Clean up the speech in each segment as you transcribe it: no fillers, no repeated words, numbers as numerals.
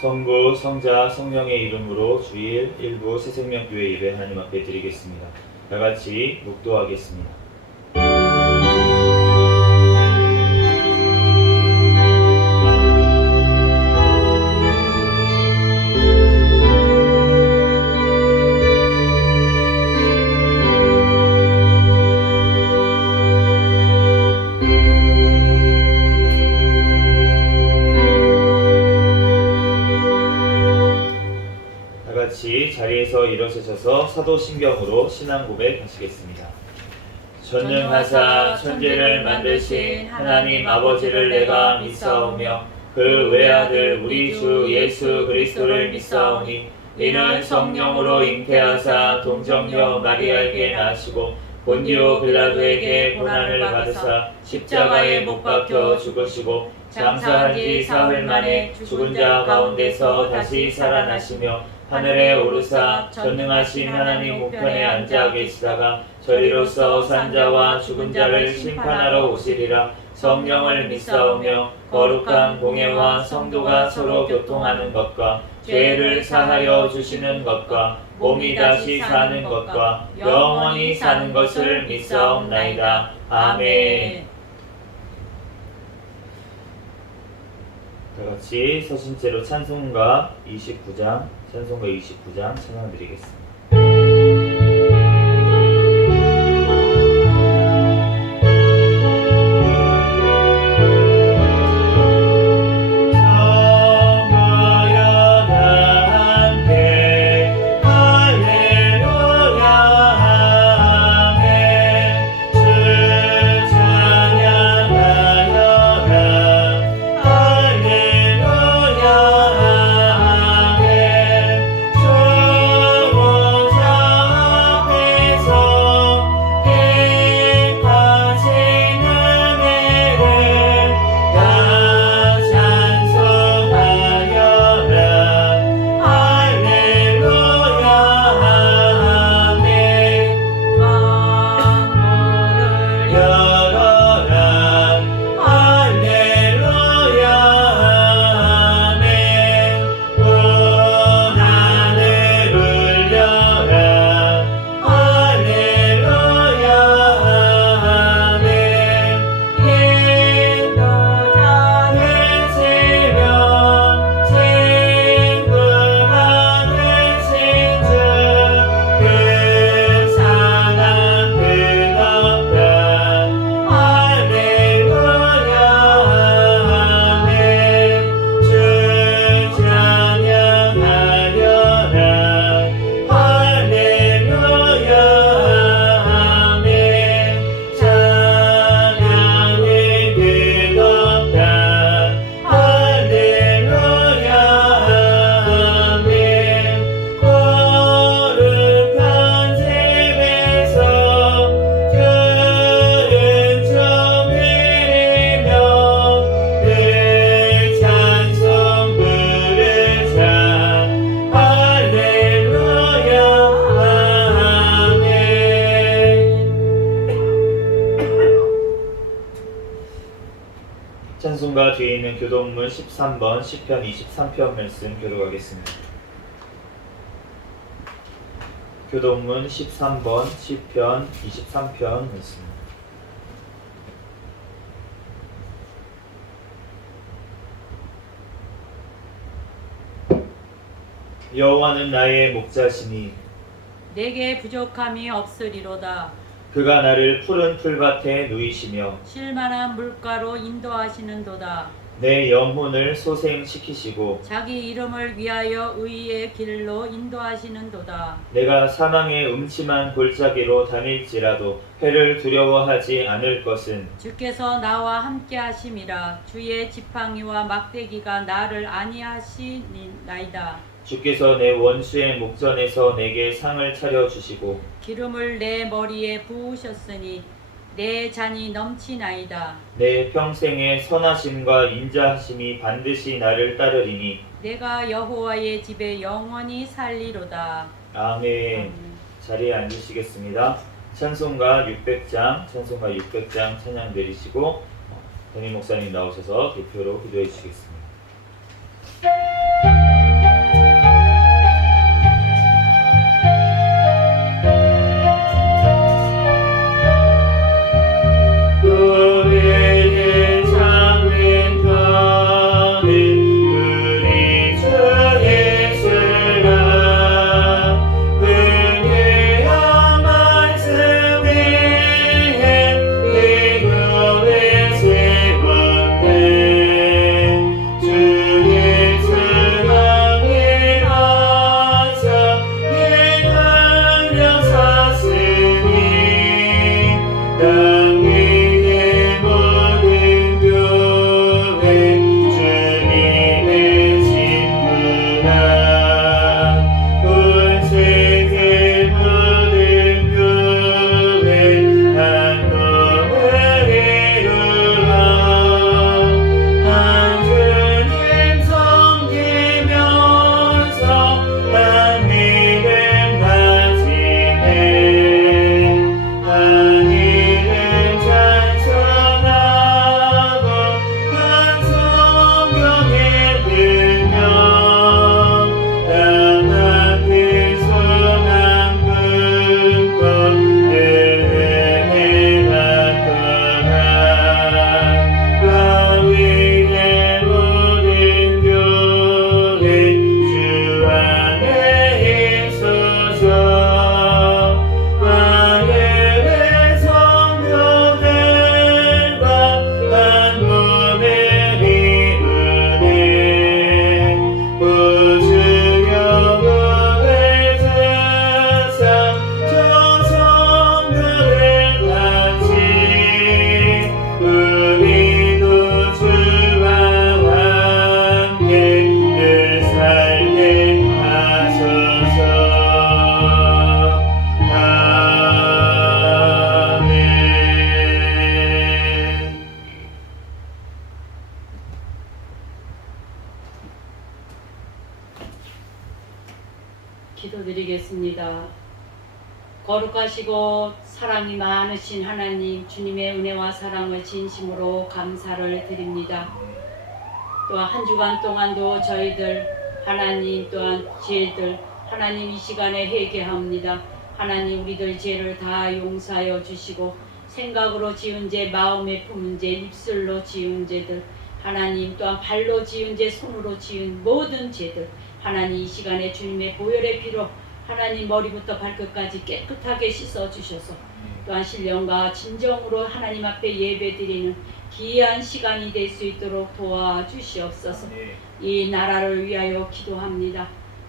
성부, 성자, 성령의 이름으로 주일 일부 새생명교회 예배 하나님 앞에 드리겠습니다. 다같이 묵도하겠습니다. 자리에서 일어서셔서 사도신경으로 신앙 고백하시겠습니다. 전능하사 천지를 만드신 하나님 아버지를 내가 믿사오며 그 외아들 우리 주 예수 그리스도를 믿사오니 이는 성령으로 잉태하사 동정녀 마리아에게 나시고 본디오 빌라도에게 고난을 받으사 십자가에 못 박혀 죽으시고 장사한 지 사흘 만에 죽은 자 가운데서 다시 살아나시며 하늘에 오르사 전능하신 하나님 우편에 앉아 계시다가 저리로서 산자와 죽은 자를 심판하러 오시리라. 성령을 믿사오며 거룩한 공예와 성도가 서로 교통하는 것과 죄를 사하여 주시는 것과 몸이 다시 사는 것과 영원히 사는 것을 믿사옵나이다. 아멘. 다같이 서신제로 찬송가 29장 찬양 드리겠습니다. 찬송가 뒤에 있는 교독문 13번 시편 23편 말씀 교독하겠습니다. 교독문 13번 시편 23편 말씀. 여호와는 나의 목자시니 내게 부족함이 없으리로다. 그가 나를 푸른 풀밭에 누이시며 쉴만한 물가로 인도하시는도다. 내 영혼을 소생시키시고 자기 이름을 위하여 의의 길로 인도하시는도다. 내가 사망의 음침한 골짜기로 다닐지라도 해를 두려워하지 않을 것은 주께서 나와 함께 하심이라. 주의 지팡이와 막대기가 나를 안위하시나이다. 주께서 내 원수의 목전에서 내게 상을 차려주시고 기름을 내 머리에 부으셨으니 내 잔이 넘치나이다. 내 평생의 선하심과 인자하심이 반드시 나를 따르리니 내가 여호와의 집에 영원히 살리로다. 아멘. 자리에 앉으시겠습니다. 찬송가 600장 찬양 드리시고 담임 목사님 나오셔서 대표로 기도해 주시겠습니다. 거룩하시고 사랑이 많으신 하나님, 주님의 은혜와 사랑을 진심으로 감사를 드립니다. 또한 한 주간 동안도 저희들 하나님 또한 죄들 하나님 이 시간에 회개합니다. 하나님 우리들 죄를 다 용서하여 주시고 생각으로 지은 죄, 마음에 품은 죄, 입술로 지은 죄들 하나님 또한 발로 지은 죄, 손으로 지은 모든 죄들 하나님 이 시간에 주님의 보혈의 피로 하나님 머리부터 발끝까지 깨끗하게 씻어주셔서 또한 신령과 진정으로 하나님 앞에 예배드리는 귀한 시간이 될 수 있도록 도와주시옵소서. 이 나라를 위하여 기도합니다.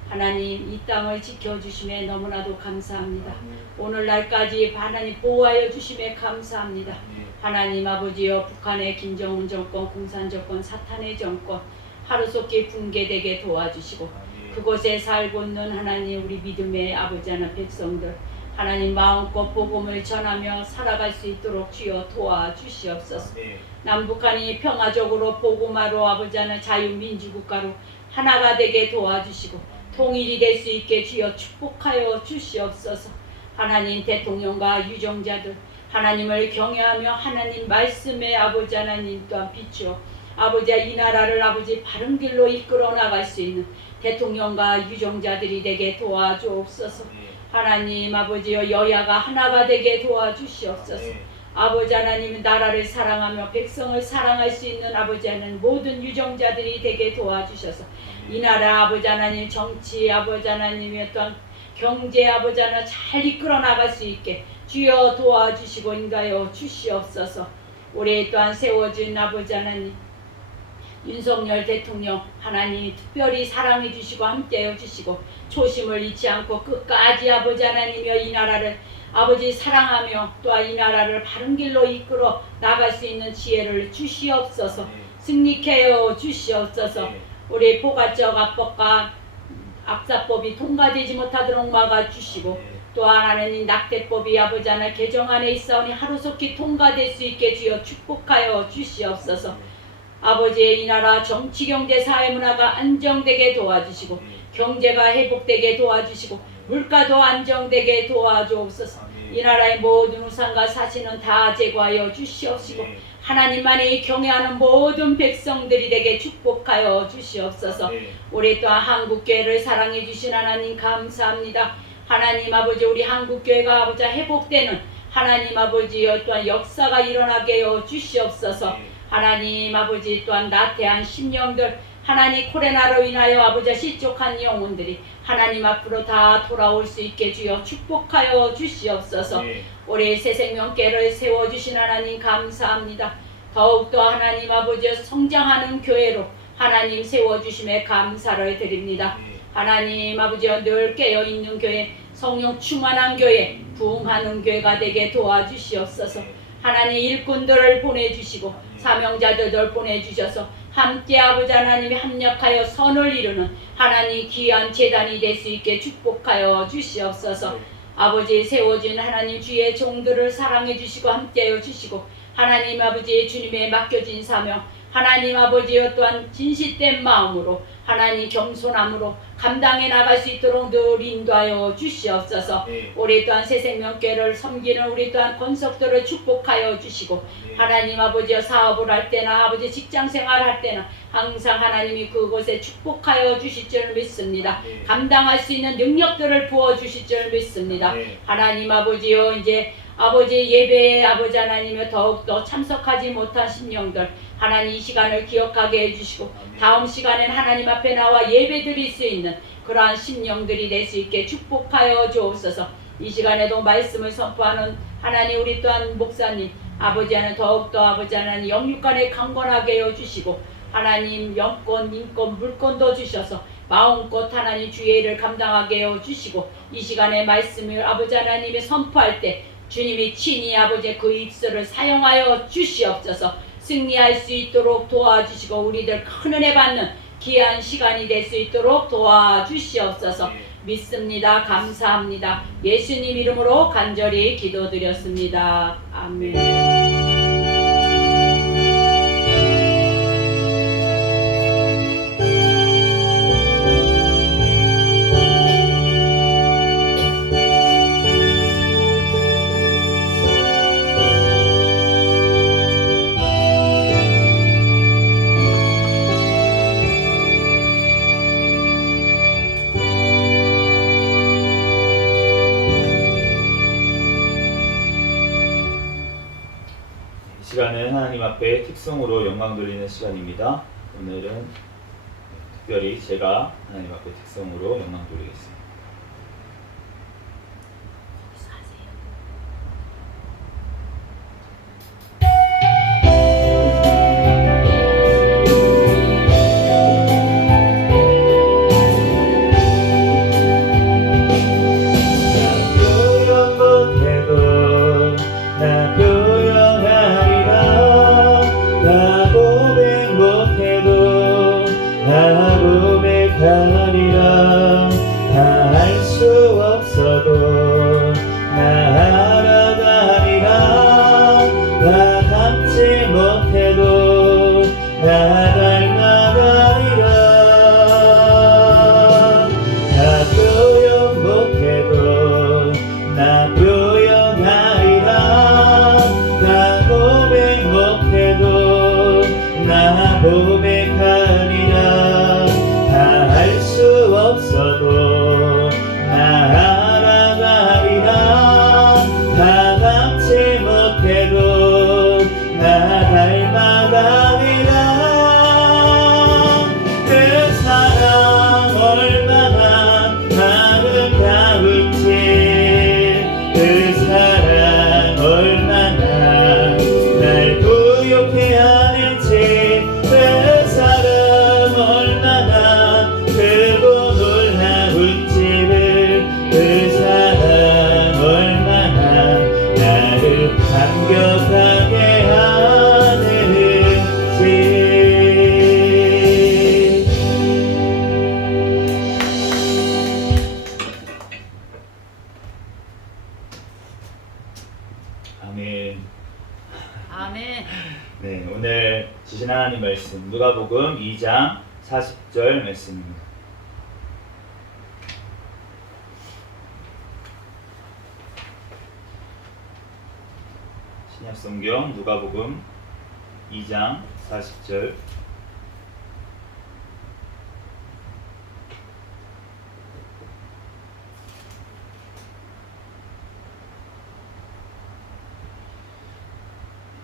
하나님 이 땅을 지켜주심에 너무나도 감사합니다. 오늘날까지 하나님 보호하여 주심에 감사합니다. 하나님 아버지여 북한의 김정은 정권, 공산 정권, 사탄의 정권 하루속히 붕괴되게 도와주시고 그곳에 살고 있는 하나님 우리 믿음의 아버지 하나님 백성들 하나님 마음껏 복음을 전하며 살아갈 수 있도록 주여 도와주시옵소서. 남북한이 평화적으로 복음화로 아버지 하나님 자유민주국가로 하나가 되게 도와주시고 통일이 될 수 있게 주여 축복하여 주시옵소서. 하나님 대통령과 유정자들 하나님을 경외하며 하나님 말씀의 아버지 하나님 또한 비추어 아버지야 이 나라를 아버지 바른 길로 이끌어 나갈 수 있는 대통령과 유정자들이 되게 도와주옵소서. 하나님 아버지여 여야가 하나가 되게 도와주시옵소서. 아버지 하나님 나라를 사랑하며 백성을 사랑할 수 있는 아버지 하나님 모든 유정자들이 되게 도와주셔서 이 나라 아버지 하나님 정치 아버지 하나님의 또한 경제 아버지 하나 잘 이끌어 나갈 수 있게 주여 도와주시고 인가여 주시옵소서. 올해 또한 세워진 아버지 하나님 윤석열 대통령 하나님 특별히 사랑해 주시고 함께해 주시고 초심을 잃지 않고 끝까지 아버지 하나님이여 이 나라를 아버지 사랑하며 또한 이 나라를 바른 길로 이끌어 나갈 수 있는 지혜를 주시옵소서. 승리케 하여 주시옵소서. 우리 포괄적 압법과 악사법이 통과되지 못하도록 막아주시고 또한 하나님 낙태법이 아버지 하나 개정 안에 있사오니 하루속히 통과될 수 있게 주여 축복하여 주시옵소서. 아버지의 이 나라 정치 경제 사회 문화가 안정되게 도와주시고 경제가 회복되게 도와주시고 물가도 안정되게 도와주옵소서. 이 나라의 모든 우상과 사신은 다 제거하여 주시옵시고 하나님만이 경외하는 모든 백성들이 되게 축복하여 주시옵소서. 우리 또한 한국교회를 사랑해 주신 하나님 감사합니다. 하나님 아버지 우리 한국교회가 아버지 회복되는 하나님 아버지여 또한 역사가 일어나게 하여 주시옵소서. 하나님 아버지 또한 나태한 심령들 하나님 코로나로 인하여 아버지 실족한 영혼들이 하나님 앞으로 다 돌아올 수 있게 주여 축복하여 주시옵소서. 올해 새생명교회를 세워주신 하나님 감사합니다. 더욱더 하나님 아버지 성장하는 교회로 하나님 세워주심에 감사를 드립니다. 하나님 아버지 늘 깨어있는 교회 성령 충만한 교회 부흥하는 교회가 되게 도와주시옵소서. 하나님 일꾼들을 보내주시고 사명자들을 보내주셔서 함께 아버지 하나님이 합력하여 선을 이루는 하나님 귀한 재단이 될 수 있게 축복하여 주시옵소서. 아버지 세워진 하나님 주의 종들을 사랑해 주시고 함께하여 주시고 하나님 아버지 주님의 맡겨진 사명 하나님 아버지여 또한 진실된 마음으로 하나님 겸손함으로 감당해 나갈 수 있도록 늘 인도하여 주시옵소서. 우리 또한 새생명교회를 섬기는 우리 또한 권속들을 축복하여 주시고 하나님 아버지여 사업을 할 때나 아버지 직장생활 할 때나 항상 하나님이 그곳에 축복하여 주실 줄 믿습니다. 감당할 수 있는 능력들을 부어주실 줄 믿습니다. 하나님 아버지여 이제 아버지 예배에 아버지 하나님의 더욱더 참석하지 못한 심령들 하나님 이 시간을 기억하게 해주시고 다음 시간엔 하나님 앞에 나와 예배 드릴 수 있는 그러한 심령들이 될 수 있게 축복하여 주옵소서. 이 시간에도 말씀을 선포하는 하나님 우리 또한 목사님 아버지 하나님 더욱더 아버지 하나님 영육간에 강건하게 해주시고 하나님 영권 인권 물권도 주셔서 마음껏 하나님 주의 일을 감당하게 해주시고 이 시간에 말씀을 아버지 하나님이 선포할 때 주님이 친히 아버지 그 입술을 사용하여 주시옵소서. 승리할 수 있도록 도와주시고 우리들 큰 은혜 받는 귀한 시간이 될 수 있도록 도와주시옵소서. 믿습니다. 감사합니다. 예수님 이름으로 간절히 기도드렸습니다. 아멘. 시간은 하나님 앞에 특성으로 영광 돌리는 시간입니다. 오늘은 특별히 제가 하나님 앞에 특성으로 영광 돌리겠습니다. 아멘. 아멘. 네, 오늘 주신 하나님 말씀 누가복음 2장 40절 말씀입니다. 신약성경 누가복음 2장 40절.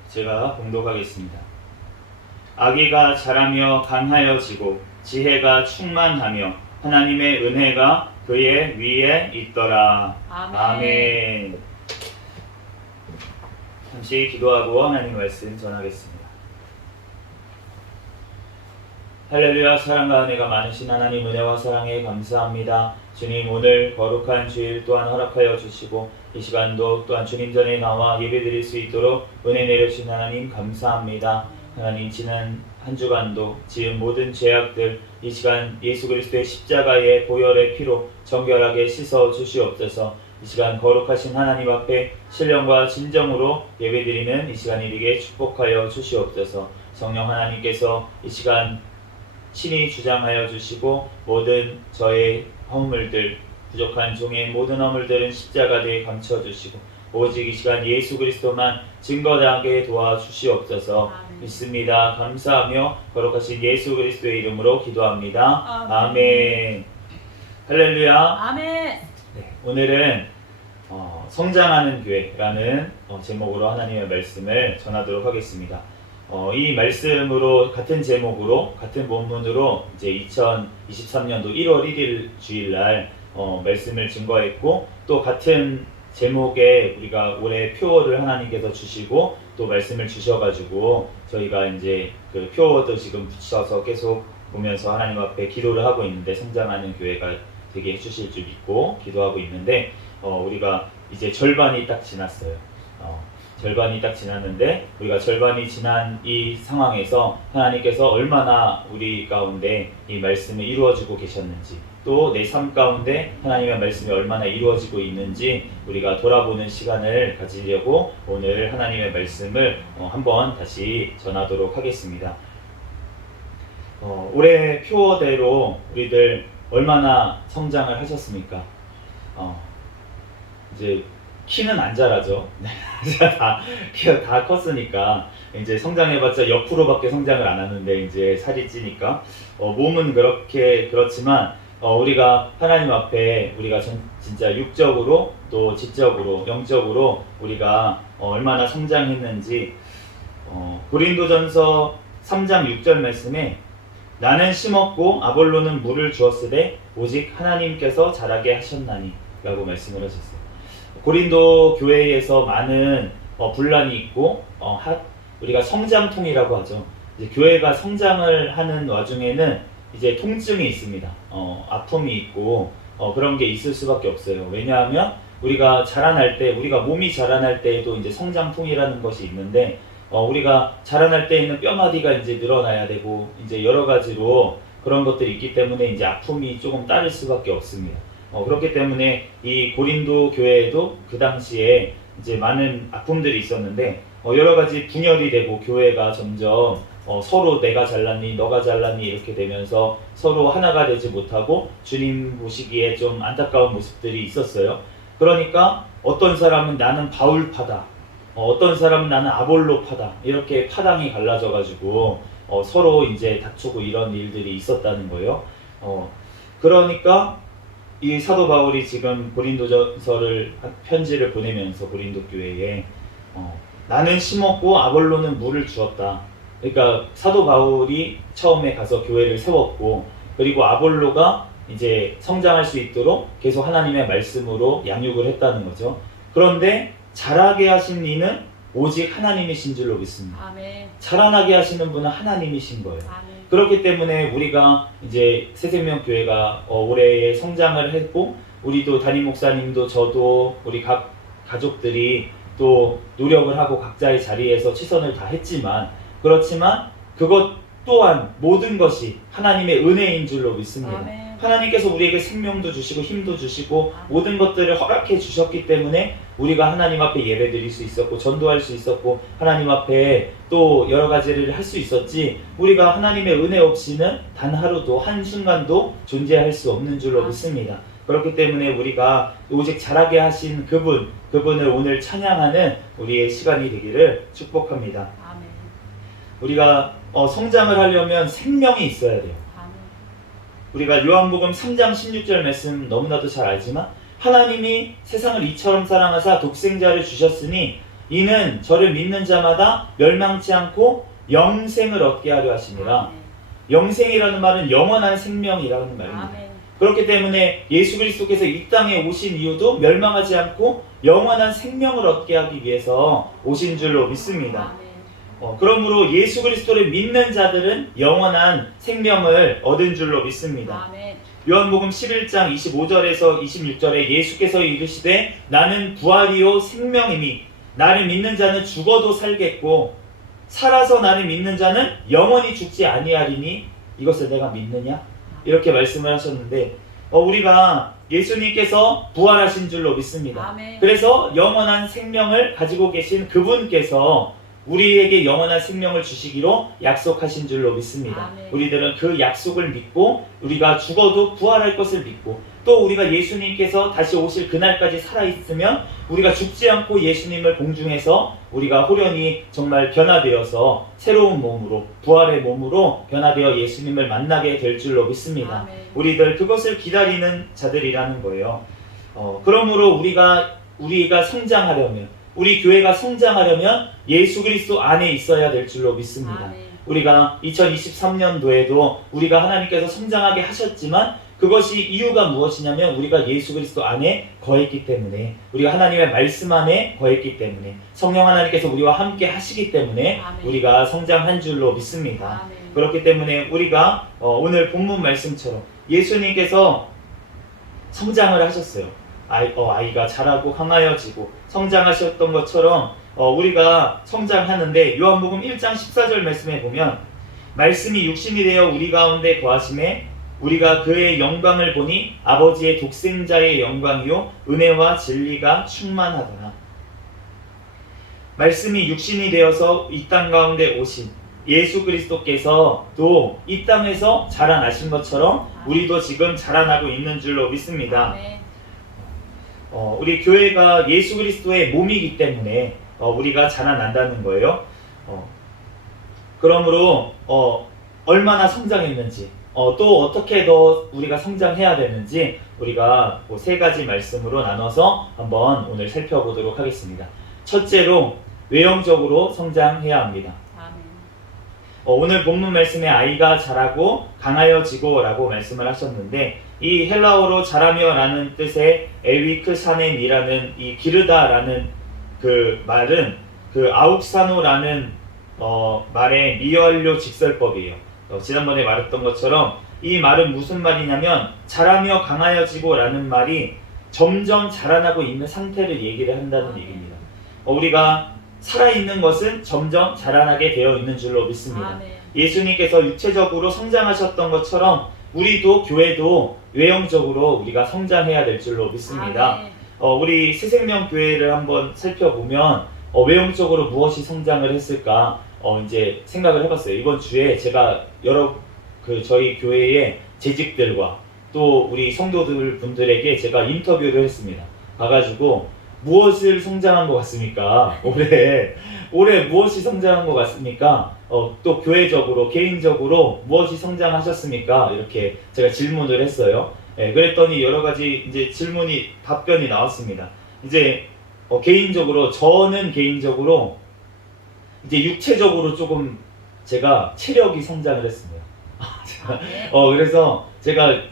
제가 봉독하겠습니다. 아기가 자라며 강하여지고 지혜가 충만하며 하나님의 은혜가 그의 위에 있더라. 아멘. 아멘. 잠시 기도하고 하나님 말씀 전하겠습니다. 할렐루야. 사랑과 은혜가 많으신 하나님, 은혜와 사랑에 감사합니다. 주님, 오늘 거룩한 주일 또한 허락하여 주시고 이 시간도 또한 주님 전에 나와 예배드릴 수 있도록 은혜 내려주신 하나님 감사합니다. 하나님, 지난 한 주간도 지은 모든 죄악들 이 시간 예수 그리스도의 십자가의 보혈의 피로 정결하게 씻어 주시옵소서. 이 시간 거룩하신 하나님 앞에 신령과 진정으로 예배드리는 이 시간이 되게 축복하여 주시옵소서. 성령 하나님께서 이 시간 친히 주장하여 주시고 모든 저의 허물들, 부족한 종의 모든 허물들은 십자가에 감춰주시고 오직 이 시간 예수 그리스도만 증거하게 도와주시옵소서. 아멘. 믿습니다. 감사하며 거룩하신 예수 그리스도의 이름으로 기도합니다. 아멘. 아멘. 할렐루야. 아멘. 네, 오늘은 성장하는 교회라는 제목으로 하나님의 말씀을 전하도록 하겠습니다. 이 말씀으로 같은 제목으로 같은 본문으로 이제 2023년도 1월 1일 주일날 말씀을 증거했고 또 같은 제목에 우리가 올해 표어를 하나님께서 주시고 또 말씀을 주셔가지고 저희가 이제 그 표어도 지금 붙여서 계속 보면서 하나님 앞에 기도를 하고 있는데 성장하는 교회가 되게 해주실 줄 믿고 기도하고 있는데 우리가 이제 절반이 딱 지났어요. 절반이 딱 지났는데 우리가 절반이 지난 이 상황에서 하나님께서 얼마나 우리 가운데 이 말씀을 이루어지고 계셨는지 또 내 삶 가운데 하나님의 말씀이 얼마나 이루어지고 있는지 우리가 돌아보는 시간을 가지려고 오늘 하나님의 말씀을 한번 다시 전하도록 하겠습니다. 올해 표어대로 우리들 얼마나 성장을 하셨습니까? 이제 키는 안 자라죠. 키가 다 컸으니까 이제 성장해봤자 옆으로밖에 성장을 안 하는데 이제 살이 찌니까 몸은 그렇지만 우리가 하나님 앞에 우리가 진짜 육적으로 또 지적으로 영적으로 우리가 얼마나 성장했는지 고린도전서 3장 6절 말씀에 나는 심었고 아볼로는 물을 주었으되 오직 하나님께서 자라게 하셨나니 라고 말씀을 하셨어요. 고린도 교회에서 많은 분란이 있고 우리가 성장통이라고 하죠. 이제 교회가 성장을 하는 와중에는 이제 통증이 있습니다. 아픔이 있고 그런 게 있을 수밖에 없어요. 왜냐하면 우리가 자라날 때, 우리가 몸이 자라날 때에도 이제 성장통이라는 것이 있는데 우리가 자라날 때에는 뼈마디가 이제 늘어나야 되고 이제 여러 가지로 그런 것들이 있기 때문에 이제 아픔이 조금 따를 수밖에 없습니다. 그렇기 때문에 이 고린도 교회에도 그 당시에 이제 많은 아픔들이 있었는데 여러 가지 분열이 되고 교회가 점점 서로 내가 잘났니 너가 잘났니 이렇게 되면서 서로 하나가 되지 못하고 주님 보시기에 좀 안타까운 모습들이 있었어요. 그러니까 어떤 사람은 나는 바울파다, 어떤 사람은 나는 아볼로파다 이렇게 파당이 갈라져 가지고 서로 이제 다투고 이런 일들이 있었다는 거예요. 그러니까 이 사도 바울이 지금 고린도전서를 편지를 보내면서 고린도 교회에 나는 심었고 아볼로는 물을 주었다. 그러니까 사도 바울이 처음에 가서 교회를 세웠고 그리고 아볼로가 이제 성장할 수 있도록 계속 하나님의 말씀으로 양육을 했다는 거죠. 그런데 자라게 하신 이는 오직 하나님이신 줄로 믿습니다. 아멘. 자라나게 하시는 분은 하나님이신 거예요. 아멘. 그렇기 때문에 우리가 이제 새생명교회가 올해 성장을 했고 우리도 담임 목사님도 저도 우리 각 가족들이 또 노력을 하고 각자의 자리에서 최선을 다했지만 그렇지만 그것 또한 모든 것이 하나님의 은혜인 줄로 믿습니다. 아멘. 하나님께서 우리에게 생명도 주시고 힘도 주시고 모든 것들을 허락해 주셨기 때문에 우리가 하나님 앞에 예배 드릴 수 있었고 전도할 수 있었고 하나님 앞에 또 여러 가지를 할 수 있었지 우리가 하나님의 은혜 없이는 단 하루도 한순간도 존재할 수 없는 줄로 믿습니다. 그렇기 때문에 우리가 오직 자라게 하신 그분을 오늘 찬양하는 우리의 시간이 되기를 축복합니다. 아멘. 우리가 성장을 하려면 생명이 있어야 돼요. 아멘. 우리가 요한복음 3장 16절 말씀 너무나도 잘 알지만 하나님이 세상을 이처럼 사랑하사 독생자를 주셨으니 이는 저를 믿는 자마다 멸망치 않고 영생을 얻게 하려 하심이라. 아멘. 영생이라는 말은 영원한 생명이라는 말입니다. 아멘. 그렇기 때문에 예수 그리스도께서 이 땅에 오신 이유도 멸망하지 않고 영원한 생명을 얻게 하기 위해서 오신 줄로 믿습니다. 아멘. 그러므로 예수 그리스도를 믿는 자들은 영원한 생명을 얻은 줄로 믿습니다. 아멘. 요한복음 11장 25절에서 26절에 예수께서 이르시되 나는 부활이요 생명이니 나를 믿는 자는 죽어도 살겠고 살아서 나를 믿는 자는 영원히 죽지 아니하리니 이것을 내가 믿느냐? 이렇게 말씀을 하셨는데 우리가 예수님께서 부활하신 줄로 믿습니다. 아멘. 그래서 영원한 생명을 가지고 계신 그분께서 우리에게 영원한 생명을 주시기로 약속하신 줄로 믿습니다. 아멘. 우리들은 그 약속을 믿고 우리가 죽어도 부활할 것을 믿고 또 우리가 예수님께서 다시 오실 그날까지 살아있으면 우리가 죽지 않고 예수님을 공중에서 우리가 호련히 정말 변화되어서 새로운 몸으로 부활의 몸으로 변화되어 예수님을 만나게 될 줄로 믿습니다. 아멘. 우리들 그것을 기다리는 자들이라는 거예요. 그러므로 우리가 성장하려면 우리 교회가 성장하려면 예수 그리스도 안에 있어야 될 줄로 믿습니다. 아멘. 우리가 2023년도에도 우리가 하나님께서 성장하게 하셨지만 그것이 이유가 무엇이냐면 우리가 예수 그리스도 안에 거했기 때문에 우리가 하나님의 말씀 안에 거했기 때문에 성령 하나님께서 우리와 함께 하시기 때문에 아멘. 우리가 성장한 줄로 믿습니다. 아멘. 그렇기 때문에 우리가 오늘 본문 말씀처럼 예수님께서 성장을 하셨어요. 아이가 자라고 강하여지고 성장하셨던 것처럼 우리가 성장하는데 요한복음 1장 14절 말씀에 보면 말씀이 육신이 되어 우리 가운데 거하심에 우리가 그의 영광을 보니 아버지의 독생자의 영광이요 은혜와 진리가 충만하더라. 말씀이 육신이 되어서 이 땅 가운데 오신 예수 그리스도께서 또 이 땅에서 자라나신 것처럼 우리도 지금 자라나고 있는 줄로 믿습니다. 아멘. 우리 교회가 예수 그리스도의 몸이기 때문에 우리가 자라난다는 거예요. 그러므로 얼마나 성장했는지 또 어떻게 더 우리가 성장해야 되는지 우리가 세 가지 말씀으로 나눠서 한번 오늘 살펴보도록 하겠습니다. 첫째로 외형적으로 성장해야 합니다. 아멘. 오늘 본문 말씀에 아이가 자라고 강하여지고 라고 말씀을 하셨는데, 이 헬라어로 자라며 라는 뜻의 엘위크샤넴이라는 이 기르다라는 그 말은 그 아욱사노라는 말의 미완료 직설법이에요. 지난번에 말했던 것처럼 이 말은 무슨 말이냐면 자라며 강하여지고 라는 말이 점점 자라나고 있는 상태를 얘기를 한다는 얘기입니다. 우리가 살아있는 것은 점점 자라나게 되어 있는 줄로 믿습니다. 아멘. 예수님께서 육체적으로 성장하셨던 것처럼 우리도 교회도 외형적으로 우리가 성장해야 될 줄로 믿습니다. 아멘. 우리 새생명교회를 한번 살펴보면 외형적으로 무엇이 성장을 했을까 이제 생각을 해봤어요. 이번 주에 제가 여러 저희 교회의 재직들과 또 우리 성도들 분들에게 제가 인터뷰를 했습니다. 가가지고 무엇을 성장한 것 같습니까? 올해 무엇이 성장한 것 같습니까? 또 교회적으로 개인적으로 무엇이 성장하셨습니까? 이렇게 제가 질문을 했어요. 그랬더니 여러 가지 이제 답변이 나왔습니다. 이제 저는 개인적으로 이제 육체적으로 조금 제가 체력이 성장을 했습니다. 그래서 제가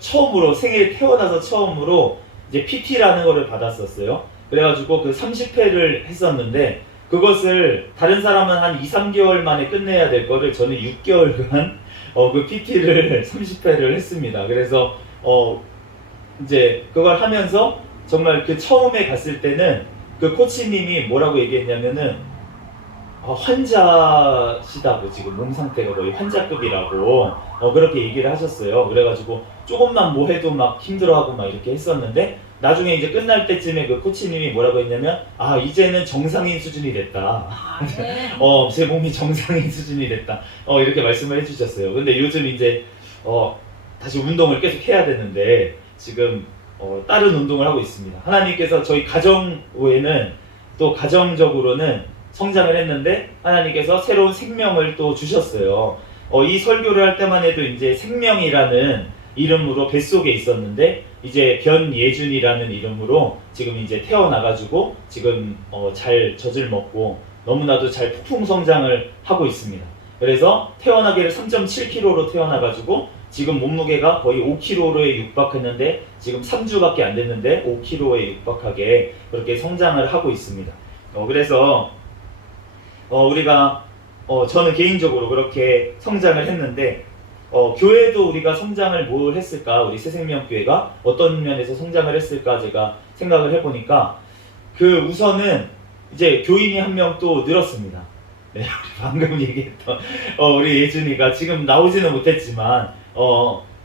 태어나서 처음으로 이제 PT라는 거를 받았었어요. 그래가지고 그 30회를 했었는데, 그것을 다른 사람은 한 2, 3개월 만에 끝내야 될 거를 저는 6개월간 그 PT를 30회를 했습니다. 그래서 이제 그걸 하면서 정말 그 처음에 갔을 때는 그 코치님이 뭐라고 얘기했냐면은 환자시다고, 지금 몸 상태가 거의 환자급이라고 그렇게 얘기를 하셨어요. 그래가지고 조금만 뭐 해도 막 힘들어하고 막 이렇게 했었는데, 나중에 이제 끝날 때쯤에 그 코치님이 뭐라고 했냐면 이제는 정상인 수준이 됐다. 제 몸이 정상인 수준이 됐다. 이렇게 말씀을 해주셨어요. 근데 요즘 이제 다시 운동을 계속 해야 되는데 지금 다른 운동을 하고 있습니다. 하나님께서 저희 가정에는 또 가정적으로는 성장을 했는데 하나님께서 새로운 생명을 또 주셨어요. 이 설교를 할 때만 해도 이제 생명이라는 이름으로 뱃속에 있었는데 이제 변예준이라는 이름으로 지금 이제 태어나가지고 지금 잘 젖을 먹고 너무나도 잘 폭풍 성장을 하고 있습니다. 그래서 태어나기를 3.7kg로 태어나가지고 지금 몸무게가 거의 5kg에 육박했는데 지금 3주밖에 안 됐는데 5kg에 육박하게 그렇게 성장을 하고 있습니다. 그래서 우리가 저는 개인적으로 그렇게 성장을 했는데 교회도 우리가 성장을 뭘 했을까? 우리 새생명교회가 어떤 면에서 성장을 했을까? 제가 생각을 해보니까 우선은 이제 교인이 한 명 또 늘었습니다. 네, 방금 얘기했던 우리 예준이가 지금 나오지는 못했지만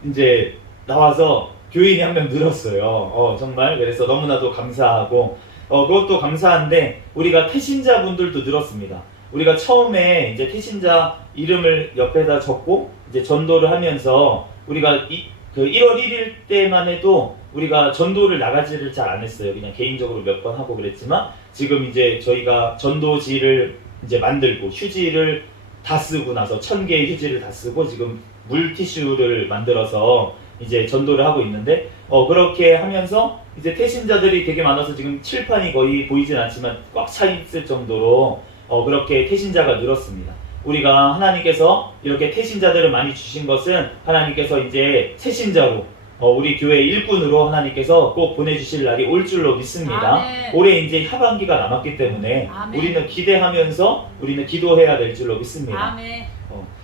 이제 나와서 교인이 한 명 늘었어요. 정말 그래서 너무나도 감사하고 그것도 감사한데 우리가 태신자분들도 늘었습니다. 우리가 처음에 이제 태신자 이름을 옆에다 적고 이제 전도를 하면서 우리가 그 1월 1일 때만 해도 우리가 전도를 나가지를 잘 안 했어요. 그냥 개인적으로 몇 번 하고 그랬지만 지금 이제 저희가 전도지를 이제 만들고 휴지를 다 쓰고 나서 1000개의 휴지를 다 쓰고 지금 물티슈를 만들어서 이제 전도를 하고 있는데 그렇게 하면서 이제 태신자들이 되게 많아서 지금 칠판이 거의 보이진 않지만 꽉 차 있을 정도로 그렇게 태신자가 늘었습니다. 우리가 하나님께서 이렇게 태신자들을 많이 주신 것은 하나님께서 이제 새신자로 우리 교회 일꾼으로 하나님께서 꼭 보내주실 날이 올 줄로 믿습니다. 아멘. 올해 이제 하반기가 남았기 때문에 아멘. 우리는 기대하면서 우리는 기도해야 될 줄로 믿습니다. 아멘.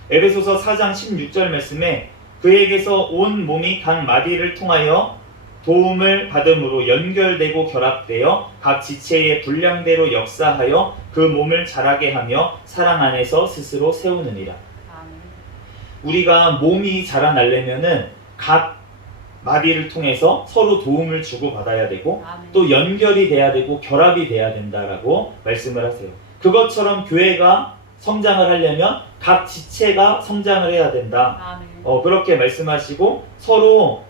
에베소서 4장 16절 말씀에 그에게서 온 몸이 각 마디를 통하여 도움을 받음으로 연결되고 결합되어 각 지체의 분량대로 역사하여 그 몸을 자라게 하며 사랑 안에서 스스로 세우느니라. 아멘. 우리가 몸이 자라나려면은 각 마디를 통해서 서로 도움을 주고받아야 되고 아멘. 또 연결이 돼야 되고 결합이 돼야 된다라고 말씀을 하세요. 그것처럼 교회가 성장을 하려면 각 지체가 성장을 해야 된다. 아멘. 그렇게 말씀하시고 서로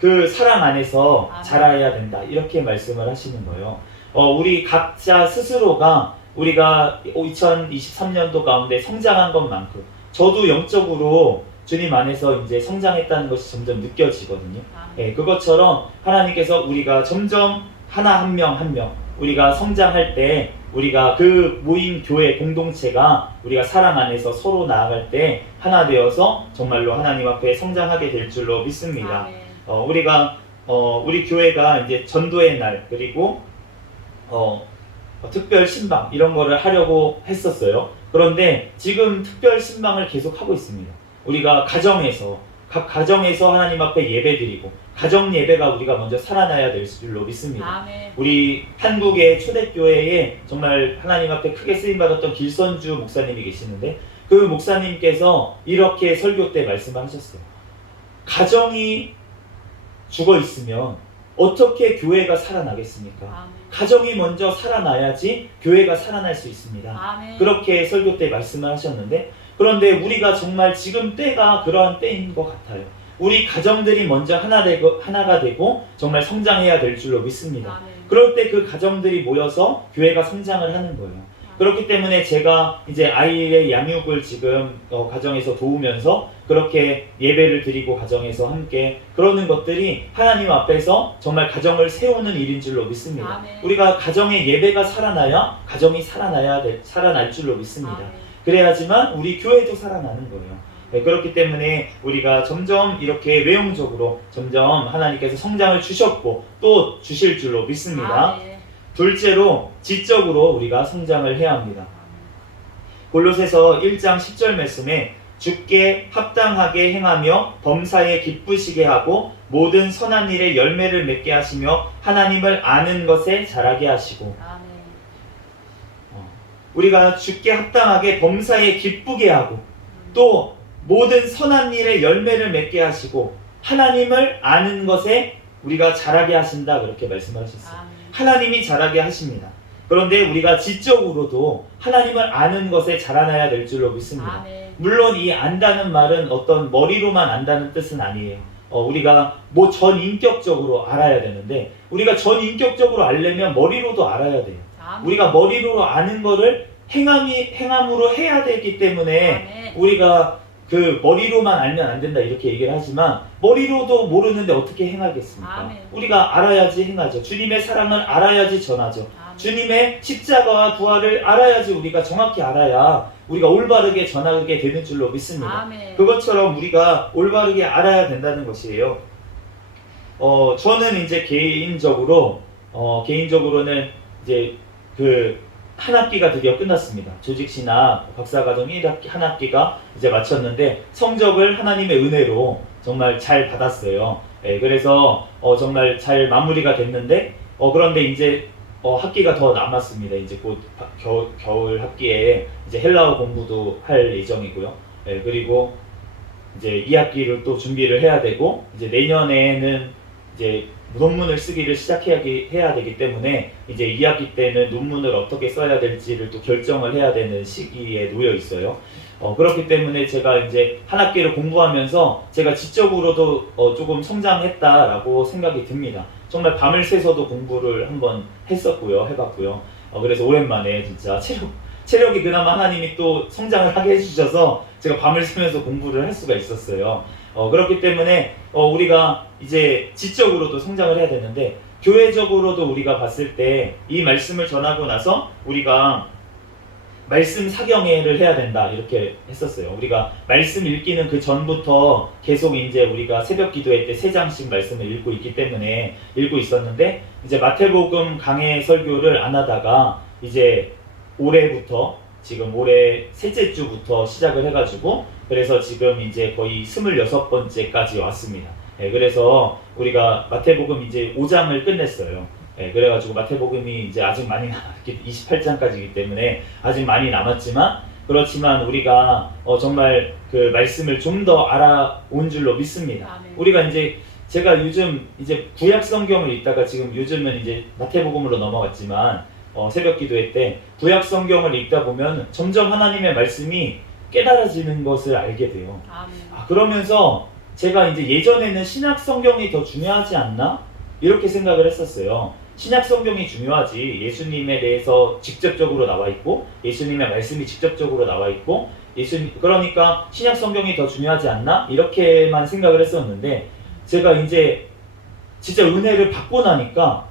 그 사랑 안에서 아멘. 자라야 된다. 이렇게 말씀을 하시는 거예요. 우리 각자 스스로가 우리가 2023년도 가운데 성장한 것만큼 저도 영적으로 주님 안에서 이제 성장했다는 것이 점점 느껴지거든요. 아멘. 그것처럼 하나님께서 우리가 점점 하나 한 명 한 명 우리가 성장할 때 우리가 그 모임 교회 공동체가 우리가 사랑 안에서 서로 나아갈 때 하나 되어서 정말로 하나님 앞에 성장하게 될 줄로 믿습니다. 아멘. 우리 교회가 이제 전도의 날 그리고 특별 신방 이런 거를 하려고 했었어요. 그런데 지금 특별 신방을 계속 하고 있습니다. 우리가 각 가정에서 하나님 앞에 예배드리고 가정 예배가 우리가 먼저 살아나야 될 줄로 믿습니다. 아멘. 우리 한국의 초대교회에 정말 하나님 앞에 크게 쓰임받았던 길선주 목사님이 계시는데 그 목사님께서 이렇게 설교 때 말씀하셨어요. 가정이 죽어 있으면 어떻게 교회가 살아나겠습니까? 아멘. 가정이 먼저 살아나야지 교회가 살아날 수 있습니다. 아멘. 그렇게 설교 때 말씀을 하셨는데 그런데 우리가 정말 지금 때가 그러한 때인 것 같아요. 우리 가정들이 먼저 하나가 되고 정말 성장해야 될 줄로 믿습니다. 아멘. 그럴 때 그 가정들이 모여서 교회가 성장을 하는 거예요. 그렇기 때문에 제가 이제 아이의 양육을 지금 가정에서 도우면서 그렇게 예배를 드리고 가정에서 함께 그러는 것들이 하나님 앞에서 정말 가정을 세우는 일인 줄로 믿습니다. 아멘. 우리가 가정의 예배가 살아나야 가정이 살아날 줄로 믿습니다. 아멘. 그래야지만 우리 교회도 살아나는 거예요. 네, 그렇기 때문에 우리가 점점 이렇게 외형적으로 점점 하나님께서 성장을 주셨고 또 주실 줄로 믿습니다. 아멘. 둘째로 지적으로 우리가 성장을 해야 합니다. 골로새서 1장 10절 말씀에 주께 합당하게 행하며 범사에 기쁘시게 하고 모든 선한 일에 열매를 맺게 하시며 하나님을 아는 것에 자라게 하시고 아멘. 우리가 주께 합당하게 범사에 기쁘게 하고 또 모든 선한 일에 열매를 맺게 하시고 하나님을 아는 것에 우리가 자라게 하신다 그렇게 말씀하셨어요. 아멘. 하나님이 자라게 하십니다. 그런데 우리가 지적으로도 하나님을 아는 것에 자라나야 될 줄로 믿습니다. 아멘. 물론 이 안다는 말은 어떤 머리로만 안다는 뜻은 아니에요. 우리가 전인격적으로 알아야 되는데 우리가 전인격적으로 알려면 머리로도 알아야 돼요. 아멘. 우리가 머리로 아는 거를 행함으로 해야 되기 때문에 아멘. 우리가 그 머리로만 알면 안 된다 이렇게 얘기를 하지만 머리로도 모르는데 어떻게 행하겠습니까? 아멘. 우리가 알아야지 행하죠. 주님의 사랑을 알아야지 전하죠. 아멘. 주님의 십자가와 부활을 알아야지 우리가 정확히 알아야 우리가 올바르게 전하게 되는 줄로 믿습니다. 아멘. 그것처럼 우리가 올바르게 알아야 된다는 것이에요. 저는 이제 개인적으로는 이제 한 학기가 드디어 끝났습니다. 조직신학 박사과정 1학기 한 학기가 이제 마쳤는데 성적을 하나님의 은혜로 정말 잘 받았어요. 그래서 정말 잘 마무리가 됐는데 그런데 이제 학기가 더 남았습니다. 이제 곧 겨울 학기에 이제 헬라어 공부도 할 예정이고요. 그리고 이제 2학기를 또 준비를 해야 되고 이제 내년에는 이제 논문을 쓰기를 시작해야 되기 때문에 이제 2학기 때는 논문을 어떻게 써야 될지를 또 결정을 해야 되는 시기에 놓여 있어요. 그렇기 때문에 제가 이제 한 학기를 공부하면서 제가 지적으로도 조금 성장했다라고 생각이 듭니다. 정말 밤을 새서도 공부를 한번 해봤고요. 그래서 오랜만에 진짜 체력이 그나마 하나님이 또 성장을 하게 해주셔서 제가 밤을 새면서 공부를 할 수가 있었어요. 그렇기 때문에 우리가 이제 지적으로도 성장을 해야 되는데 교회적으로도 우리가 봤을 때 이 말씀을 전하고 나서 우리가 말씀 사경회를 해야 된다 이렇게 했었어요. 우리가 말씀 읽기는 그 전부터 계속 이제 우리가 새벽 기도회 때 3장씩 말씀을 읽고 있기 때문에 읽고 있었는데 이제 마태복음 강해 설교를 안 하다가 이제 올해부터 지금 올해 셋째 주부터 시작을 해가지고 그래서 지금 이제 거의 26번째까지 왔습니다. 그래서 우리가 마태복음 이제 5장을 끝냈어요. 그래가지고 마태복음이 이제 아직 많이 남았기 28장까지이기 때문에 아직 많이 남았지만 그렇지만 우리가 정말 그 말씀을 좀 더 알아온 줄로 믿습니다. 아멘. 우리가 이제 제가 요즘 이제 구약 성경을 읽다가 지금 요즘은 이제 마태복음으로 넘어갔지만 새벽 기도회 때 구약 성경을 읽다 보면 점점 하나님의 말씀이 깨달아지는 것을 알게 돼요. 아멘. 그러면서 제가 이제 예전에는 신약 성경이 더 중요하지 않나? 이렇게 생각을 했었어요. 신약 성경이 중요하지. 예수님에 대해서 직접적으로 나와 있고 예수님의 말씀이 직접적으로 나와 있고 그러니까 신약 성경이 더 중요하지 않나? 이렇게만 생각을 했었는데 제가 이제 진짜 은혜를 받고 나니까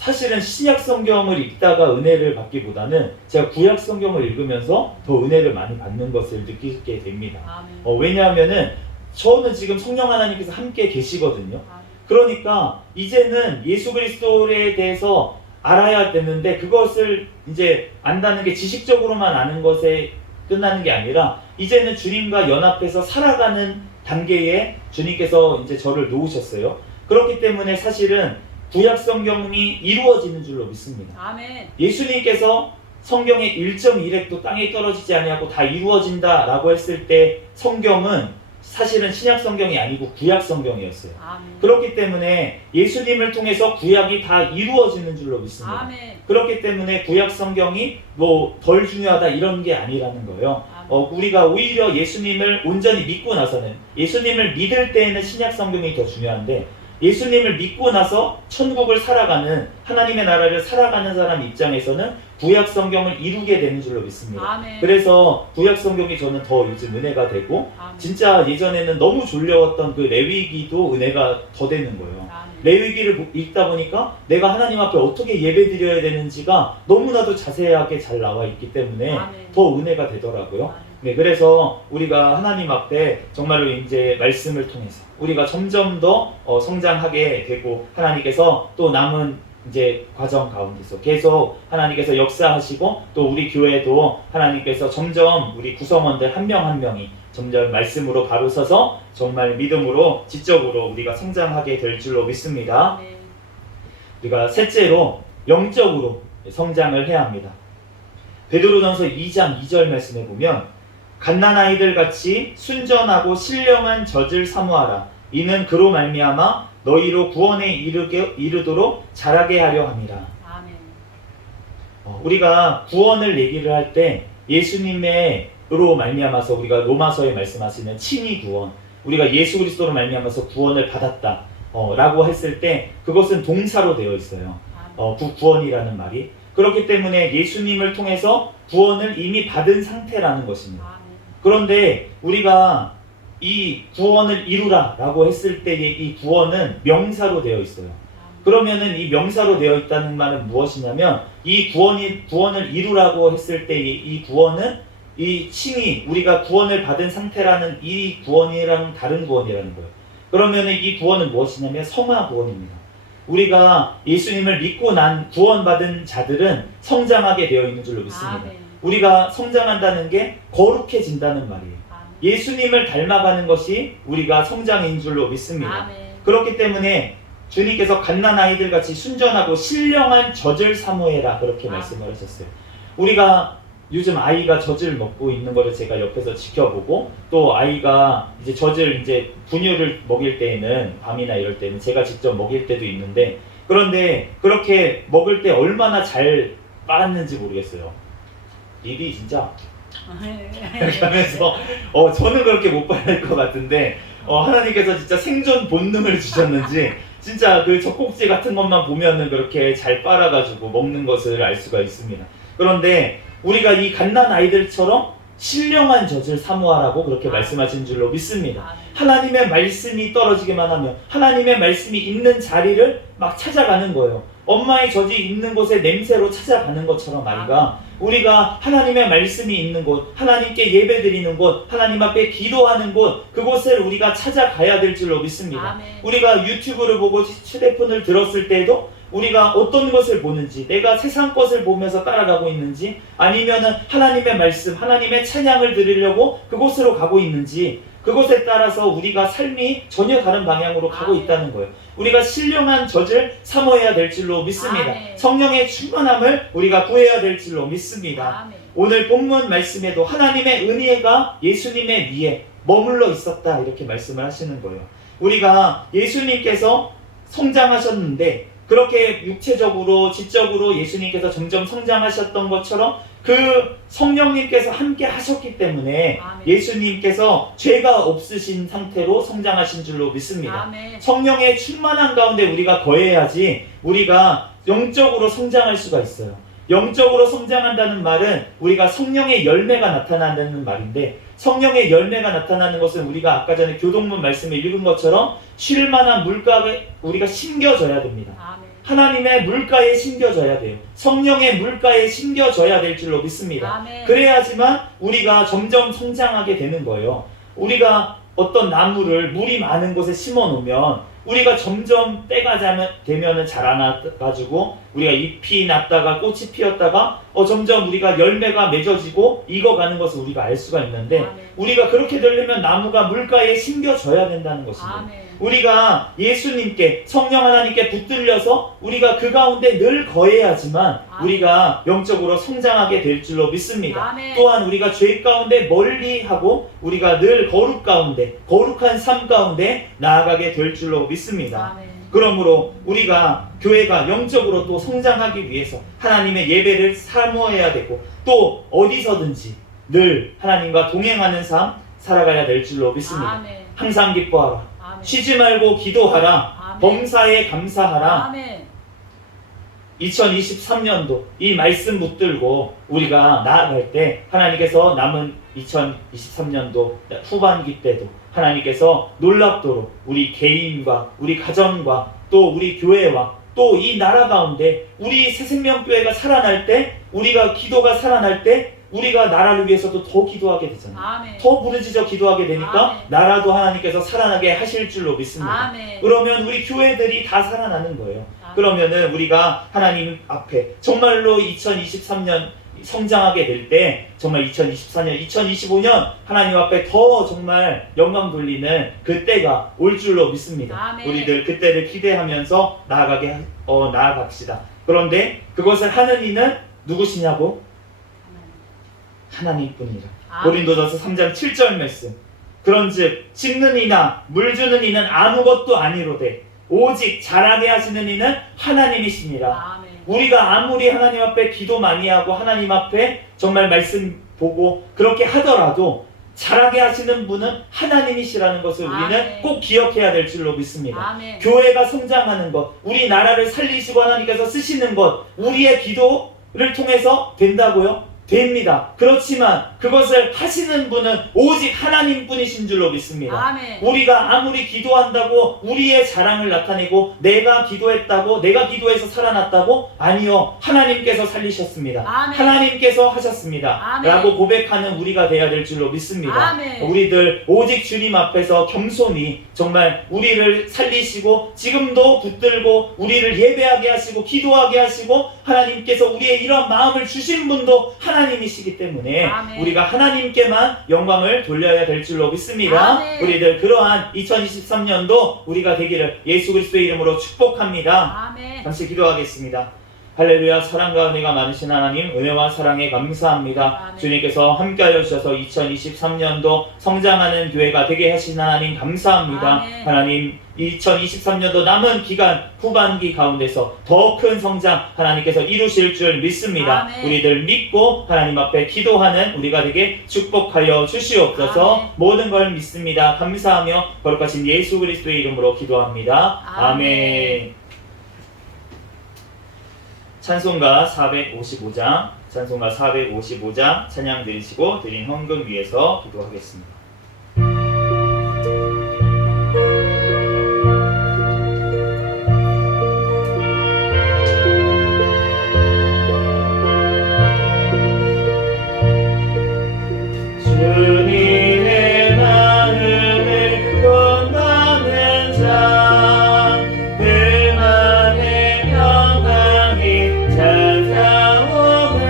사실은 신약 성경을 읽다가 은혜를 받기보다는 제가 구약 성경을 읽으면서 더 은혜를 많이 받는 것을 느끼게 됩니다. 아멘. 왜냐하면은 저는 지금 성령 하나님께서 함께 계시거든요. 아멘. 그러니까 이제는 예수 그리스도에 대해서 알아야 되는데 그것을 이제 안다는 게 지식적으로만 아는 것에 끝나는 게 아니라 이제는 주님과 연합해서 살아가는 단계에 주님께서 이제 저를 놓으셨어요. 그렇기 때문에 사실은 구약 성경이 이루어지는 줄로 믿습니다. 아멘. 예수님께서 성경의 1.1획도 땅에 떨어지지 아니하고 다 이루어진다라고 했을 때 성경은 사실은 신약 성경이 아니고 구약 성경이었어요. 아멘. 그렇기 때문에 예수님을 통해서 구약이 다 이루어지는 줄로 믿습니다. 아멘. 그렇기 때문에 구약 성경이 뭐 덜 중요하다 이런 게 아니라는 거예요. 우리가 오히려 예수님을 온전히 믿고 나서는, 예수님을 믿을 때에는 신약 성경이 더 중요한데 예수님을 믿고 나서 천국을 살아가는, 하나님의 나라를 살아가는 사람 입장에서는 구약 성경을 이루게 되는 줄로 믿습니다. 아멘. 그래서 구약 성경이 저는 더 요즘 은혜가 되고, 아멘. 진짜 예전에는 너무 졸려왔던 그 레위기도 은혜가 더 되는 거예요. 아멘. 레위기를 읽다 보니까 내가 하나님 앞에 어떻게 예배드려야 되는지가 너무나도 자세하게 잘 나와 있기 때문에 아멘. 더 은혜가 되더라고요. 아멘. 네, 그래서 우리가 하나님 앞에 정말로 이제 말씀을 통해서 우리가 점점 더 성장하게 되고, 하나님께서 또 남은 이제 과정 가운데서 계속 하나님께서 역사하시고, 또 우리 교회도 하나님께서 점점 우리 구성원들 한 명 한 명이 점점 말씀으로 바로 서서 정말 믿음으로 지적으로 우리가 성장하게 될 줄로 믿습니다. 아멘. 우리가 셋째로 영적으로 성장을 해야 합니다. 베드로전서 2장 2절 말씀에 보면 갓난아이들 같이 순전하고 신령한 젖을 사모하라. 이는 그로 말미암아 너희로 구원에 이르도록 자라게 하려 함이라. 아멘. 우리가 구원을 얘기를 할 때 예수님으로 말미암아서, 우리가 로마서에 말씀하시는 칭의 구원, 우리가 예수 그리스도로 말미암아서 구원을 받았다 라고 했을 때 그것은 동사로 되어 있어요. 구원이라는 말이. 그렇기 때문에 예수님을 통해서 구원을 이미 받은 상태라는 것입니다. 아멘. 그런데 우리가 이 구원을 이루라 라고 했을 때의 이 구원은 명사로 되어 있어요. 그러면은 이 명사로 되어 있다는 말은 무엇이냐면, 이 구원을 이루라고 했을 때 이 구원은, 이 칭이, 우리가 구원을 받은 상태라는 이 구원이랑 다른 구원이라는 거예요. 그러면은 이 구원은 무엇이냐면 성화 구원입니다. 우리가 예수님을 믿고 난 구원받은 자들은 성장하게 되어 있는 줄로 믿습니다. 아멘. 우리가 성장한다는 게 거룩해진다는 말이에요. 아멘. 예수님을 닮아가는 것이 우리가 성장인 줄로 믿습니다. 아멘. 그렇기 때문에 주님께서 갓난아이들 같이 순전하고 신령한 젖을 사모해라 그렇게 말씀을 하셨어요. 우리가 요즘 아이가 젖을 먹고 있는 거를 제가 옆에서 지켜보고, 또 아이가 이제 젖을 이제 분유를 먹일 때에는, 밤이나 이럴 때는 제가 직접 먹일 때도 있는데, 그런데 그렇게 먹을 때 얼마나 잘 빨았는지 모르겠어요. 입이 진짜 이렇게 하면서 저는 그렇게 못 빨을 것 같은데 하나님께서 진짜 생존 본능을 주셨는지 진짜 그 젖꼭지 같은 것만 보면은 그렇게 잘 빨아가지고 먹는 것을 알 수가 있습니다. 그런데 우리가 이 갓난 아이들처럼 신령한 젖을 사모하라고 그렇게 말씀하신 줄로 믿습니다. 하나님의 말씀이 떨어지기만 하면 하나님의 말씀이 있는 자리를 막 찾아가는 거예요. 엄마의 젖이 있는 곳에 냄새로 찾아가는 것처럼 아이가, 우리가 하나님의 말씀이 있는 곳, 하나님께 예배드리는 곳, 하나님 앞에 기도하는 곳, 그곳을 우리가 찾아가야 될 줄로 믿습니다. 아멘. 우리가 유튜브를 보고 휴대폰을 들었을 때도 우리가 어떤 것을 보는지, 내가 세상 것을 보면서 따라가고 있는지, 아니면은 하나님의 말씀, 하나님의 찬양을 들으려고 그곳으로 가고 있는지, 그것에 따라서 우리가 삶이 전혀 다른 방향으로 가고 있다는 거예요. 우리가 신령한 젖을 사모해야 될 줄로 믿습니다. 아멘. 성령의 충만함을 우리가 구해야 될 줄로 믿습니다. 아멘. 오늘 본문 말씀에도 하나님의 은혜가 예수님의 위에 머물러 있었다 이렇게 말씀을 하시는 거예요. 우리가 예수님께서 성장하셨는데, 그렇게 육체적으로 지적으로 예수님께서 점점 성장하셨던 것처럼 그 성령님께서 함께 하셨기 때문에 아멘. 예수님께서 죄가 없으신 상태로 성장하신 줄로 믿습니다. 아멘. 성령의 충만한 가운데 우리가 거해야지 우리가 영적으로 성장할 수가 있어요. 영적으로 성장한다는 말은 우리가 성령의 열매가 나타난다는 말인데, 성령의 열매가 나타나는 것은 우리가 아까 전에 교동문 말씀에 읽은 것처럼 쉴 만한 물가에 우리가 심겨져야 됩니다. 아멘. 하나님의 물가에 심겨져야 돼요. 성령의 물가에 심겨져야 될 줄로 믿습니다. 아멘. 그래야지만 우리가 점점 성장하게 되는 거예요. 우리가 어떤 나무를 물이 많은 곳에 심어 놓으면 우리가 점점 때가 되면은 자라나가지고 우리가 잎이 났다가 꽃이 피었다가 점점 우리가 열매가 맺어지고 익어가는 것을 우리가 알 수가 있는데, 아멘. 우리가 그렇게 되려면 나무가 물가에 심겨져야 된다는 것입니다. 아멘. 우리가 예수님께, 성령 하나님께 붙들려서 우리가 그 가운데 늘 거해야지만 아멘. 우리가 영적으로 성장하게 될 줄로 믿습니다. 아멘. 또한 우리가 죄 가운데 멀리하고 우리가 늘 거룩 가운데, 거룩한 삶 가운데 나아가게 될 줄로 믿습니다. 아멘. 그러므로 우리가 교회가 영적으로 또 성장하기 위해서 하나님의 예배를 사모해야 되고, 또 어디서든지 늘 하나님과 동행하는 삶 살아가야 될 줄로 믿습니다. 아멘. 항상 기뻐하라. 아멘. 쉬지 말고 기도하라. 아멘. 범사에 감사하라. 아멘. 2023년도 이 말씀 붙들고 우리가 나아갈 때 하나님께서 남은 2023년도 후반기 때도 하나님께서 놀랍도록 우리 개인과 우리 가정과 또 우리 교회와 또 이 나라 가운데 우리 새생명교회가 살아날 때, 우리가 기도가 살아날 때 우리가 나라를 위해서도 더 기도하게 되잖아요. 아멘. 더 부르짖어 기도하게 되니까 아멘. 나라도 하나님께서 살아나게 하실 줄로 믿습니다. 아멘. 그러면 우리 교회들이 다 살아나는 거예요. 아멘. 그러면은 우리가 하나님 앞에 정말로 2023년 성장하게 될 때, 정말 2024년, 2025년 하나님 앞에 더 정말 영광 돌리는 그때가 올 줄로 믿습니다. 아멘. 우리들 그때를 기대하면서 나아갑시다. 그런데 그것을 하는 이는 누구시냐고? 하나님뿐이라. 아멘. 고린도전서 3장 7절 말씀. 그런즉 씹는 이나 물 주는 이는 아무것도 아니로되 오직 자라게 하시는 이는 하나님이시니라. 아멘. 우리가 아무리 하나님 앞에 기도 많이 하고 하나님 앞에 정말 말씀 보고 그렇게 하더라도 자라게 하시는 분은 하나님이시라는 것을 우리는 아멘. 꼭 기억해야 될 줄로 믿습니다. 아멘. 교회가 성장하는 것, 우리 나라를 살리시고 하나님께서 쓰시는 것, 우리의 기도를 통해서 된다고요? 됩니다. 그렇지만 그것을 하시는 분은 오직 하나님뿐이신 줄로 믿습니다. 아멘. 우리가 아무리 기도한다고 우리의 자랑을 나타내고 내가 기도했다고, 내가 기도해서 살아났다고? 아니요. 하나님께서 살리셨습니다. 아멘. 하나님께서 하셨습니다. 아멘. 라고 고백하는 우리가 돼야 될 줄로 믿습니다. 아멘. 우리들 오직 주님 앞에서 겸손히 정말 우리를 살리시고 지금도 붙들고 우리를 예배하게 하시고 기도하게 하시고 하나님께서 우리의 이런 마음을 주신 분도 하나님이시기 때문에 아멘. 우리가 하나님께만 영광을 돌려야 될 줄로 믿습니다. 아멘. 우리들 그러한 2023년도 우리가 되기를 예수 그리스도의 이름으로 축복합니다. 아멘. 잠시 기도하겠습니다. 할렐루야. 사랑과 은혜가 많으신 하나님, 은혜와 사랑에 감사합니다. 아멘. 주님께서 함께하여 주셔서 2023년도 성장하는 교회가 되게 하신 하나님 감사합니다. 아멘. 하나님 2023년도 남은 기간 후반기 가운데서 더 큰 성장 하나님께서 이루실 줄 믿습니다. 아멘. 우리들 믿고 하나님 앞에 기도하는 우리가 되게 축복하여 주시옵소서. 아멘. 모든 걸 믿습니다. 감사하며 거룩하신 예수 그리스도의 이름으로 기도합니다. 아멘. 아멘. 찬송가 455장 찬양 드리시고 드린 헌금 위해서 기도하겠습니다. 주님의 마음을 원하는 자, 그만의 평강이 찾아오는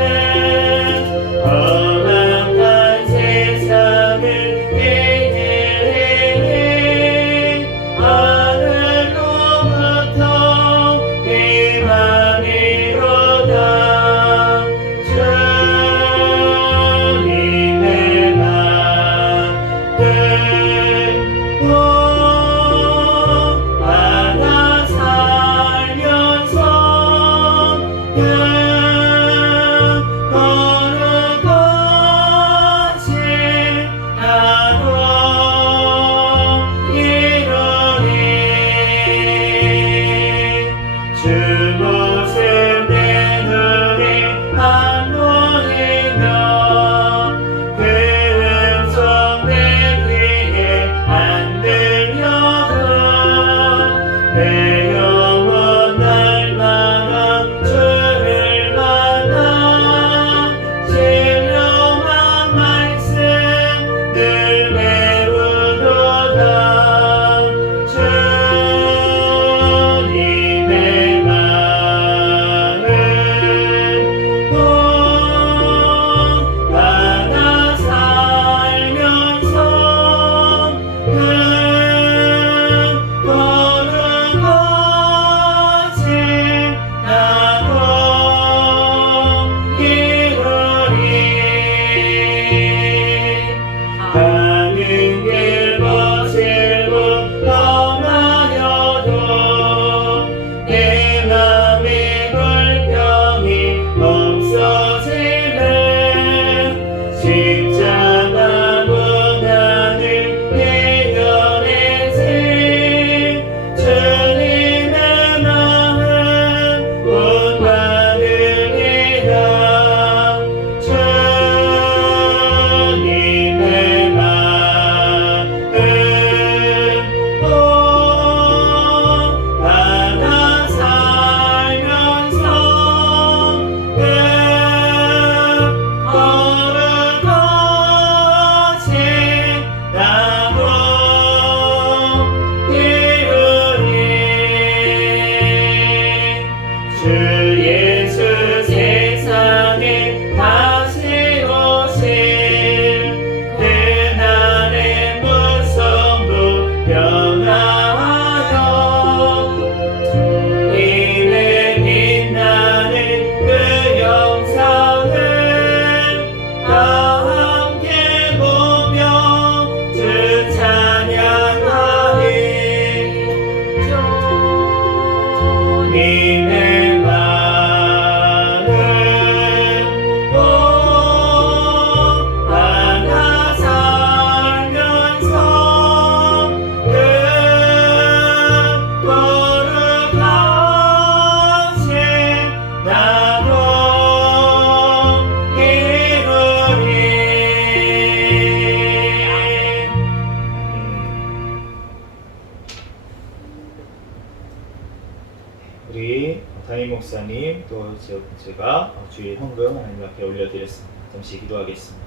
험악한 세상을 목사님 또 제가 주일 헌금 하나님 앞에 올려드렸습니다. 잠시 기도하겠습니다.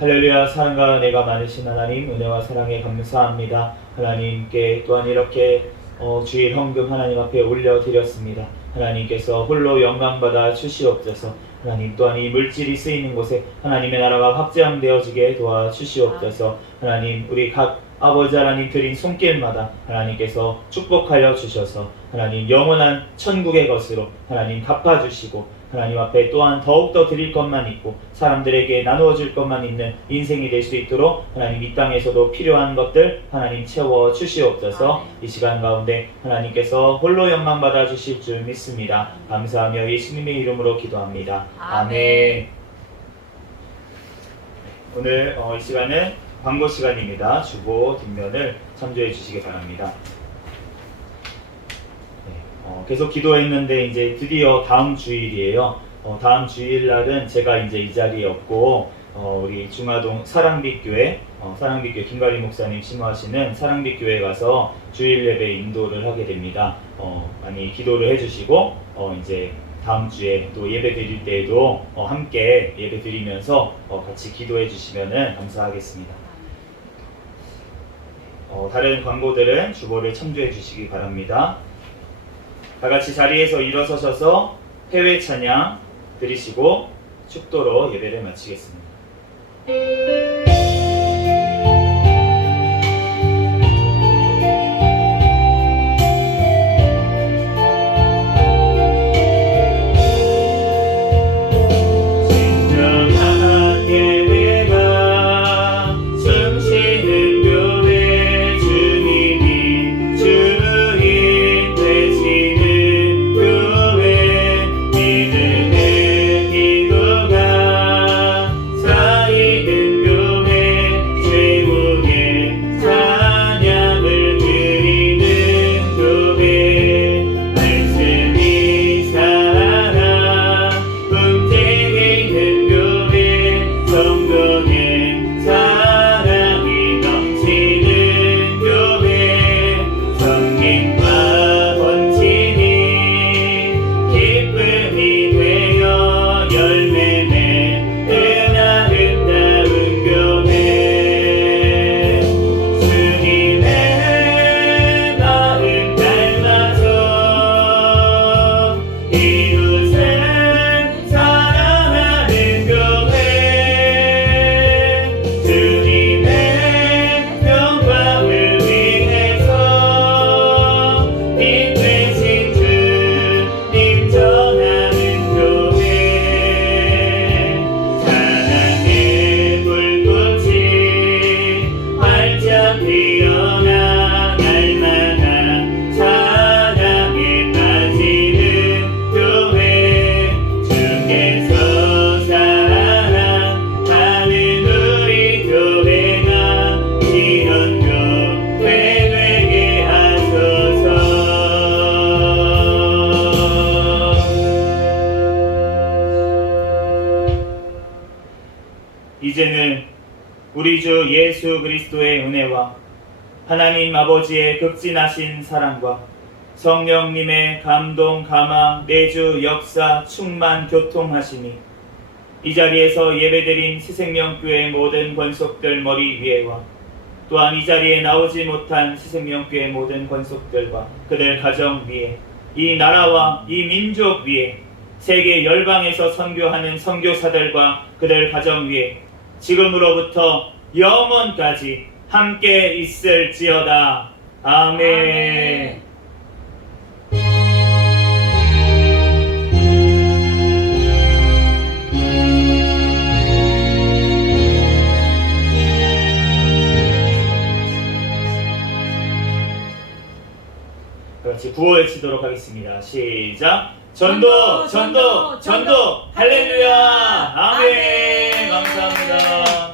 할렐루야. 사랑과 은혜가 많으신 하나님, 은혜와 사랑에 감사합니다. 하나님께 또한 이렇게 주일 헌금 하나님 앞에 올려드렸습니다. 하나님께서 홀로 영광받아 주시옵소서. 하나님 또한 이 물질이 쓰이는 곳에 하나님의 나라가 확장되어지게 도와주시옵소서. 하나님 우리 각 아버지 하나님 드린 손길마다 하나님께서 축복하여 주셔서 하나님 영원한 천국의 것으로 하나님 갚아주시고 하나님 앞에 또한 더욱더 드릴 것만 있고 사람들에게 나누어 줄 것만 있는 인생이 될 수 있도록 하나님 이 땅에서도 필요한 것들 하나님 채워 주시옵소서. 이 시간 가운데 하나님께서 홀로 영광 받아 주실 줄 믿습니다. 감사하며 예수님의 이름으로 기도합니다. 아멘. 오늘 이 시간은 광고 시간입니다. 주보 뒷면을 참조해 주시기 바랍니다. 계속 기도했는데 이제 드디어 다음 주일이에요. 다음 주일날은 제가 이제 이 자리에 없고 우리 중화동 사랑빛교회 사랑빛교회 김가리 목사님 심호하시는 사랑빛교회 가서 주일 예배 인도를 하게 됩니다. 많이 기도를 해주시고 이제 다음 주에 또 예배 드릴 때에도 함께 예배 드리면서 같이 기도해 주시면 감사하겠습니다. 다른 광고들은 주보를 참조해 주시기 바랍니다. 다 같이 자리에서 일어서셔서 해외 찬양 드리시고 축도로 예배를 마치겠습니다. 이제는 우리 주 예수 그리스도의 은혜와 하나님 아버지의 극진하신 사랑과 성령님의 감동, 감화, 내주, 역사, 충만, 교통하심이 이 자리에서 예배드린 새생명교회 모든 권속들 머리 위에와 또한 이 자리에 나오지 못한 새생명교회 모든 권속들과 그들 가정 위에 이 나라와 이 민족 위에 세계 열방에서 선교하는 선교사들과 그들 가정 위에 지금으로부터 영원까지 함께 있을지어다. 아멘. 같이 구호 외치도록 하겠습니다. 시작. 전도, 전도, 전도. 할렐루야. 아멘. 감사합니다.